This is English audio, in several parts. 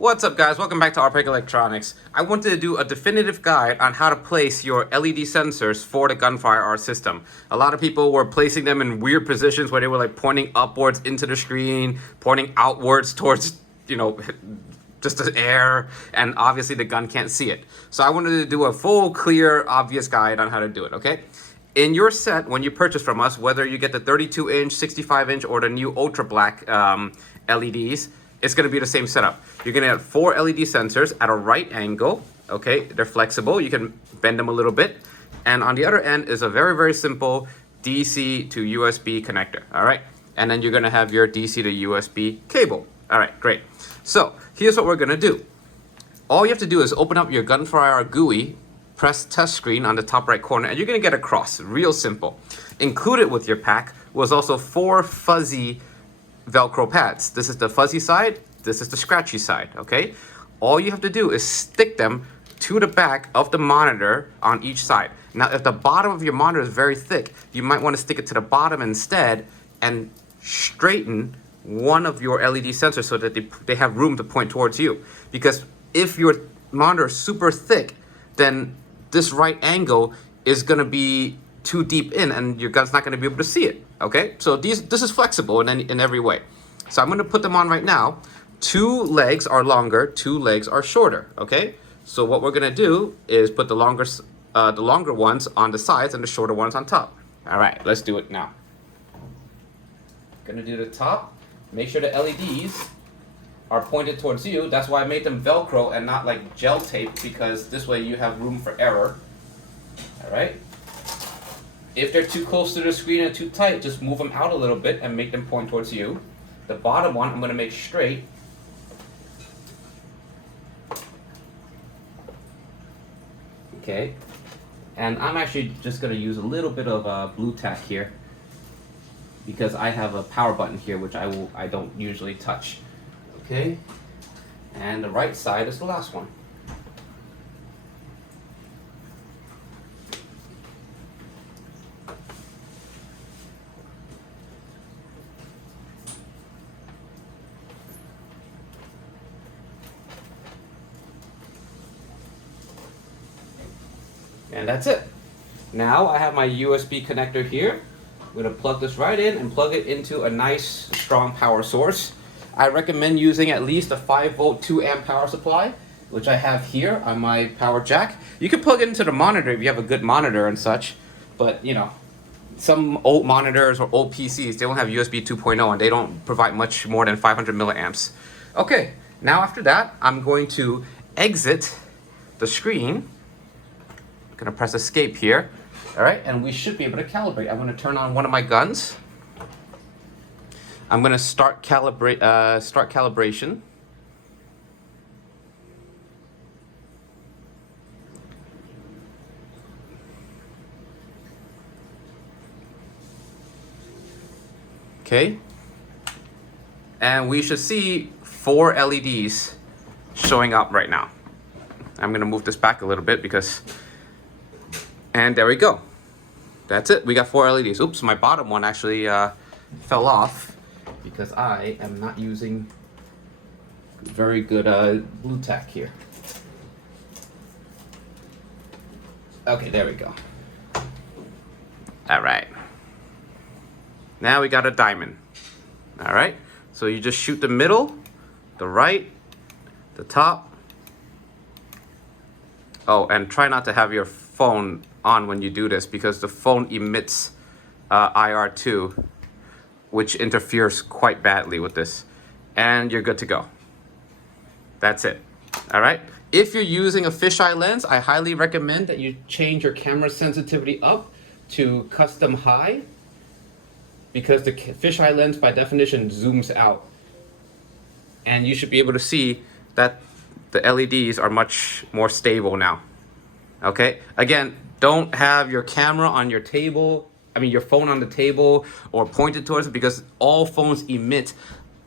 What's up, guys? Welcome back to RPEG Electronics. I wanted to do a definitive guide on how to place your LED sensors for the GUN4IR system. A lot of people were placing them in weird positions where they were like pointing upwards into the screen, pointing outwards towards, just the air, and obviously the gun can't see it. So I wanted to do a full, clear, obvious guide on how to do it, okay? In your set, when you purchase from us, whether you get the 32-inch, 65-inch, or the new ultra black LEDs, it's going to be the same setup. You're going to have 4 LED sensors at a right angle, okay? They're flexible. You can bend them a little bit. And on the other end is a very, very simple DC to USB connector, all right? And then you're going to have your DC to USB cable. All right, great. So here's what we're going to do. All you have to do is open up your GUN4IR GUI, press test screen on the top right corner, and you're going to get a cross. Real simple. Included with your pack was also 4 fuzzy Velcro pads. This is the fuzzy side, this is the scratchy side, okay? All you have to do is stick them to the back of the monitor on each side. Now, if the bottom of your monitor is very thick, you might want to stick it to the bottom instead and straighten one of your LED sensors so that they have room to point towards you. Because if your monitor is super thick, then this right angle is going to be too deep in and your gun's not going to be able to see it, okay? So this is flexible in every way. So I'm going to put them on right now. 2 legs are longer, 2 legs are shorter, okay? So what we're going to do is put the longer ones on the sides and the shorter ones on top. All right, let's do it now. Going to do the top. Make sure the LEDs are pointed towards you. That's why I made them Velcro and not like gel tape, because this way you have room for error. All right. If they're too close to the screen and too tight, just move them out a little bit and make them point towards you. The bottom one I'm going to make straight. Okay. And I'm actually just going to use a little bit of blue tack here, because I have a power button here which I don't usually touch. Okay. And the right side is the last one. And that's it. Now I have my USB connector here. I'm going to plug this right in and plug it into a nice strong power source. I recommend using at least a 5-volt 2-amp power supply, which I have here on my power jack. You can plug it into the monitor if you have a good monitor and such, but some old monitors or old PCs, they don't have USB 2.0 and they don't provide much more than 500 milliamps. Okay, now after that, I'm going to exit the screen. Gonna press escape here. All right, and we should be able to calibrate. I'm gonna turn on one of my guns. I'm gonna start calibration. Okay, and we should see 4 LEDs showing up right now. I'm gonna move this back a little bit and there we go. That's it. We got 4 LEDs. Oops, my bottom one actually fell off because I am not using very good blue tack here. Okay, there we go. All right. Now we got a diamond. All right. So you just shoot the middle, the right, the top. Oh, and try not to have your phone on when you do this, because the phone emits IR2, which interferes quite badly with this. And you're good to go. That's it. All right. If you're using a fisheye lens, I highly recommend that you change your camera sensitivity up to custom high, because the fisheye lens by definition zooms out. And you should be able to see that the LEDs are much more stable now. Okay, again, don't have your camera on your table, your phone on the table or pointed towards it, because all phones emit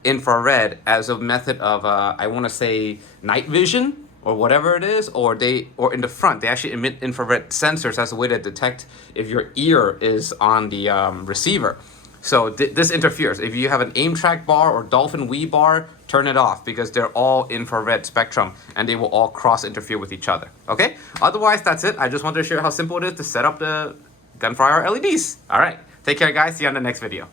infrared as a method of, I want to say, night vision or whatever it is, or in the front, they actually emit infrared sensors as a way to detect if your ear is on the receiver. So this interferes. If you have an aim track bar or Dolphin Wii bar, turn it off because they're all infrared spectrum and they will all cross interfere with each other. Okay? Otherwise, that's it. I just wanted to share how simple it is to set up the GUN4IR LEDs. All right. Take care, guys. See you on the next video.